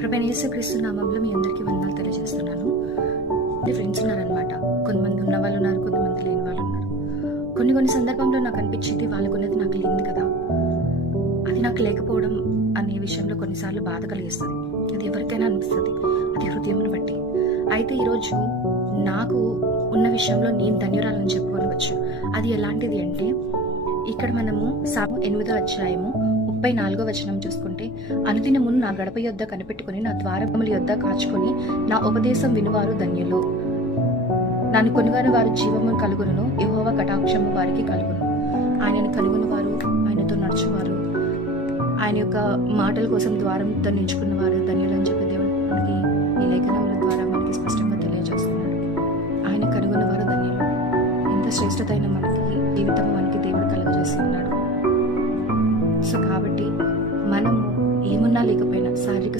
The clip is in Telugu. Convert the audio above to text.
ప్రభువైన యేసుక్రీస్తు నామములో మీ అందరికీ వందనాలు తెలియజేస్తున్నాను. మీ ఫ్రెండ్స్ ఉన్నారనమాట. కొంతమంది ఉన్న వాళ్ళు ఉన్నారు, కొంతమంది లేని వాళ్ళు ఉన్నారు. కొన్ని సందర్భంలో నాకు అనిపించింది వాళ్ళకున్నది నాకు లేనిది కదా, అది నాకు లేకపోవడం అనే విషయంలో కొన్నిసార్లు బాధ కలిగిస్తుంది. అది ఎవరికైనా అనిపిస్తుంది, అది హృదయంను బట్టి. అయితే ఈరోజు నాకు ఉన్న విషయంలో నేను ధన్యురాలని చెప్పుకోవచ్చు. అది ఎలాంటిది అంటే, ఇక్కడ మనము సాము 8వ అధ్యాయము 34వ వచనం చూసుకుంటే, అనుదినమును నా గడప యొద్ద కనిపెట్టుకుని నా ద్వారముల యొద్ద కాచుకొని నా ఉపదేశం వినువారు ధన్యులు. నన్ను కొనుగొని వారు జీవము కలుగును, యెహోవా కటాక్షము వారికి కలుగును. ఆయనను కలుగుని వారు, ఆయనతో నడుచువారు, ఆయన యొక్క మాటల కోసం ద్వారంతో నిలుచుకున్న వారు ధన్యులు అని చెప్పి దేవుడు మనకి ఈ లేఖనముల ద్వారా మనకి స్పష్టంగా తెలియజేస్తున్నాడు. ఆయన కలుగుని వారు ధన్యులు. ఎంత శ్రేష్టతైన మనకి జీవితం మనకి దేవుడు కలుగజేస్తున్నాడు. సో కాబట్టి మనము ఏమున్నా లేకపోయినా శారీరక